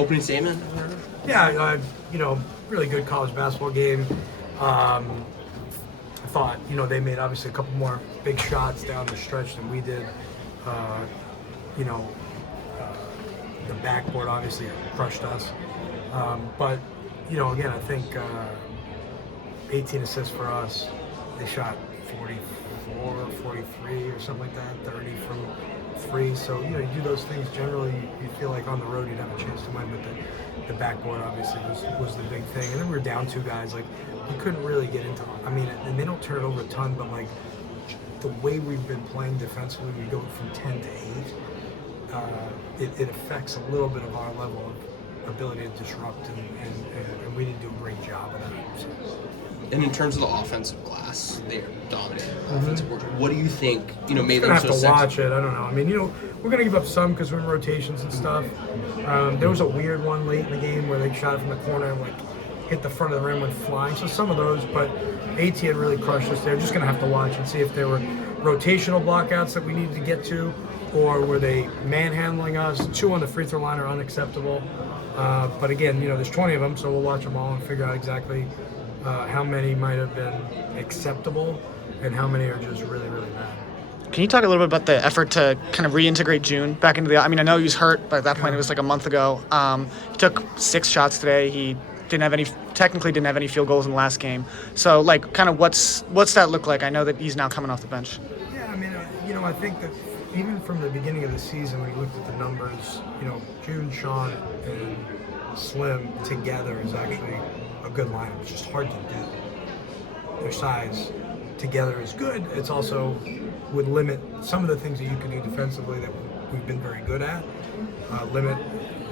Opening statement? Yeah, really good college basketball game. I thought, they made obviously a couple more big shots down the stretch than we did. The backboard obviously crushed us. But again, I think 18 assists for us. They shot 44, 43 or something like that, 30 from three. So, you do those things generally, you feel like on the road you'd have a chance to win, but the backboard obviously was the big thing. And then we were down two guys. Like, we couldn't really get into, and they don't turn it over a ton, but like the way we've been playing defensively, we go from 10 to 8. It affects a little bit of our level of ability to disrupt, and we didn't do a great job of that. So. And in terms of the offensive glass, they are dominating offensive board. What do you think, made them We're so gonna have to watch sexy? it. I don't know. We're gonna give up some because we're in rotations and stuff. There was a weird one late in the game where they shot it from the corner and hit the front of the rim, went flying. So some of those, but ATN really crushed us there. Just gonna have to watch and see if there were rotational blockouts that we needed to get to, or were they manhandling us? 2 on the free throw line are unacceptable. But again, there's 20 of them, so we'll watch them all and figure out exactly how many might have been acceptable and how many are just really, really bad. Can you talk a little bit about the effort to kind of reintegrate June back into the? I know he was hurt, but at that point it was like a month ago. He took 6 shots today. He technically didn't have any field goals in the last game. So, kind of what's that look like? I know that he's now coming off the bench. Yeah, I think that even from the beginning of the season, when you looked at the numbers, June, Sean, and Slim together is actually a good lineup. It's just hard to do. Their size together is good. It's also would limit some of the things that you can do defensively that we've been very good at.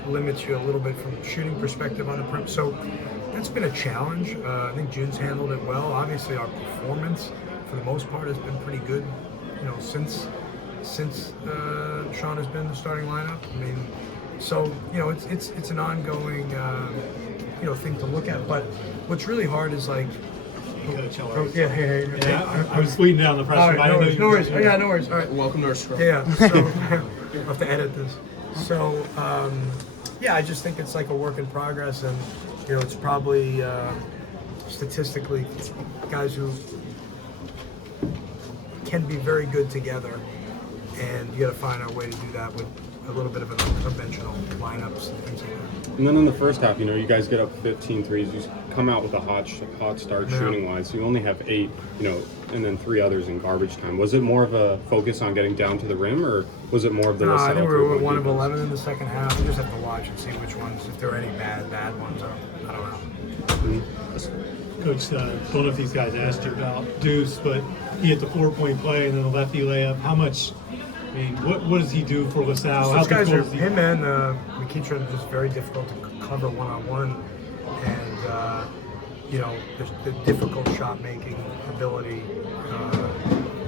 Limits you a little bit from shooting perspective on the perimeter. So that's been a challenge. I think June's handled it well. Obviously, our performance for the most part has been pretty good. Since Sean has been the starting lineup. So it's an ongoing thing to look at. But what's really hard is like. I was tweeting down the press. All right, no worries. Yeah, no worries. All right. Welcome to our scrum. Yeah. So I'll have to edit this. So I just think it's like a work in progress, and it's probably statistically guys who can be very good together, and you got to find a way to do that with a little bit of an unconventional lineups and things like that. And then in the first half, you guys get up 15 threes. You come out with a hot start shooting-wise. You only have 8, and then 3 others in garbage time. Was it more of a focus on getting down to the rim, or was it more of the? No, I think we were 1 of 11 in the second half. We just have to watch and see which ones, if there are any bad ones. I don't know. Mm-hmm. Coach, don't know if these guys asked you about Deuce, but he hit the 4-point play and then the lefty layup. How much? What does he do for LaSalle? Those guys are, him and McKeitron are just very difficult to cover one-on-one, and the difficult shot-making ability.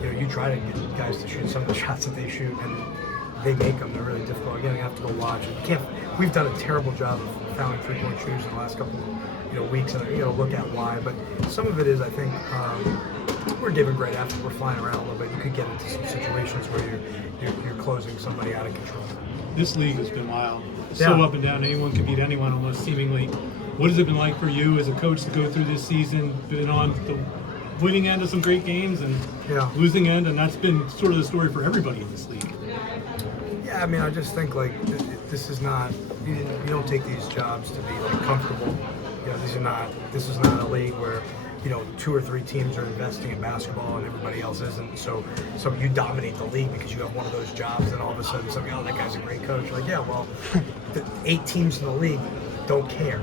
You try to get guys to shoot some of the shots that they shoot, and they make them. They're really difficult. Again, you have to go watch. We've done a terrible job of fouling three-point shooters in the last couple weeks, and look at why. But some of it is, I think, we're giving great effort. We're flying around a little bit. You could get into some situations where you're closing somebody out of control. This league has been wild. So up and down. Anyone can beat anyone almost seemingly. What has it been like for you as a coach to go through this season, been on the winning end of some great games and losing end, and that's been sort of the story for everybody in this league? Yeah, I just think this is not, you don't take these jobs to be comfortable. This is not a league where 2 or 3 teams are investing in basketball and everybody else isn't. So you dominate the league because you have one of those jobs, and all of a sudden somebody, that guy's a great coach. The 8 teams in the league don't care.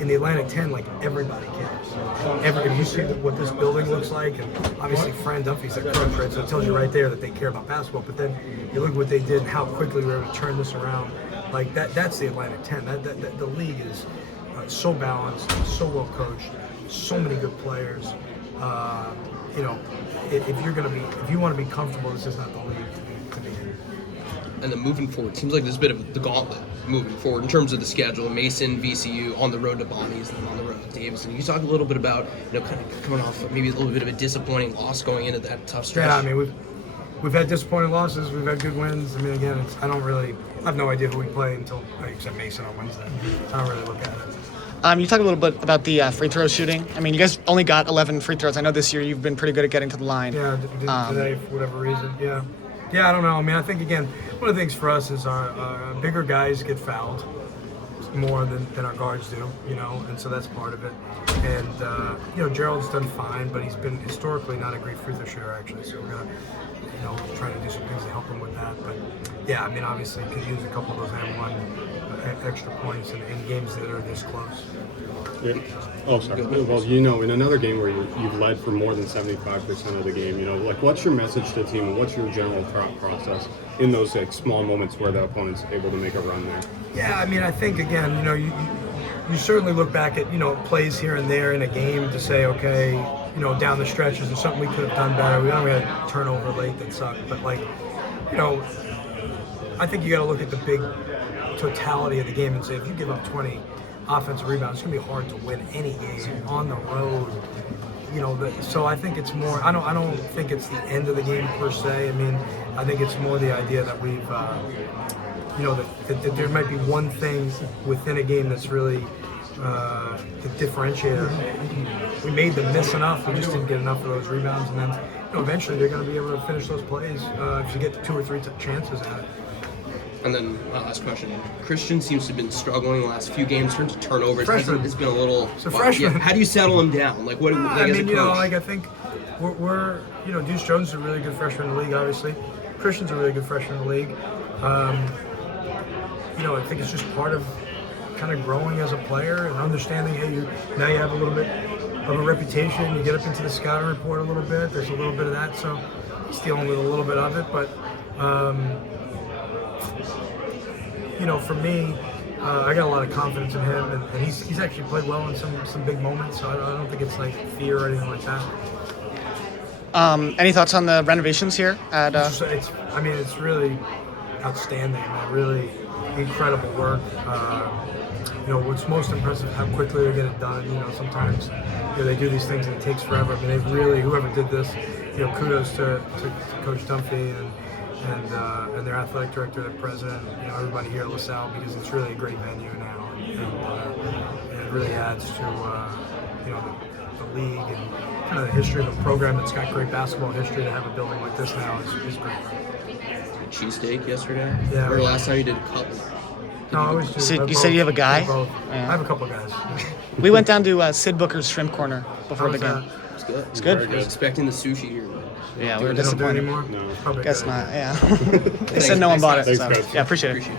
In the Atlantic 10, everybody cares. You see what this building looks like, and obviously Fran Duffy's a coach, right? So it tells you right there that they care about basketball. But then you look at what they did and how quickly we were able to turn this around. That's the Atlantic 10. The league is so balanced, so well coached. So many good players. If you want to be comfortable, this is not the league to be in. And then moving forward, seems like there's a bit of the gauntlet moving forward in terms of the schedule. Mason, VCU, on the road to Bonnie's, and then on the road to Davidson. You talk a little bit about, kind of coming off maybe a little bit of a disappointing loss going into that tough stretch. Yeah, we've had disappointing losses. We've had good wins. I mean, again, I have no idea who we play until except Mason on Wednesday. I don't really look at it. You talked a little bit about the free throw shooting. I mean, you guys only got 11 free throws. I know this year you've been pretty good at getting to the line. Yeah, today for whatever reason. Yeah, I don't know. I mean, I think again, one of the things for us is our bigger guys get fouled more than our guards do, and so that's part of it. And Gerald's done fine, but he's been historically not a great free throw shooter actually. So we're gonna, try to do some things to help him with that. But yeah, I mean, obviously, could use a couple of those and extra points in games that are this close. Yeah. Oh, sorry. Well, in another game where you've led for more than 75% of the game, what's your message to the team and what's your general thought process in those small moments where the opponent's able to make a run there? Yeah, I mean, I think, again, you certainly look back at, plays here and there in a game to say, okay, down the stretch, is there something we could have done better? We had a turnover late that sucked, but, I think you got to look at the big totality of the game and say, if you give up 20 offensive rebounds, it's going to be hard to win any game on the road. So I think it's more. I don't think it's the end of the game per se. I mean, I think it's more the idea that we've, that there might be one thing within a game that's really the differentiator. We made them miss enough. We just didn't get enough of those rebounds, and then eventually they're going to be able to finish those plays if you get 2 or 3 chances at it. And then last question. Christian seems to have been struggling the last few games in terms of turnovers. Freshman. It's been a little. It's a freshman. Yeah, how do you settle him down? Like what? I as a mean, coach? I think we're Deuce Jones is a really good freshman in the league. Obviously, Christian's a really good freshman in the league. I think it's just part of kind of growing as a player and understanding. Hey, now you have a little bit of a reputation. You get up into the scouting report a little bit. There's a little bit of that, so he's dealing with a little bit of it, but. For me, I got a lot of confidence in him, and he's actually played well in some big moments, so I don't think it's like fear or anything like that. Any thoughts on the renovations here? It's really outstanding, man. Really incredible work. What's most impressive is how quickly they get it done. Sometimes they do these things and it takes forever. I mean, they've really, whoever did this, kudos to Coach Dunphy and their athletic director, the president, everybody here at LaSalle, because it's really a great venue now, and it really adds to the league and kind of the history of a program that's got great basketball history. To have a building like this now is great. Cheesesteak yesterday. Yeah. Or last time you did a couple. No, I always do. So you said you have a guy? Both. Yeah. I have a couple of guys. We went down to Sid Booker's Shrimp Corner before the game. It's good. It's good. I was expecting the sushi here. Yeah, we were They don't do it disappointed. anymore? No. Probably Guess good. not. Yeah. They said no one bought it. Thanks, So guys. yeah, appreciate it.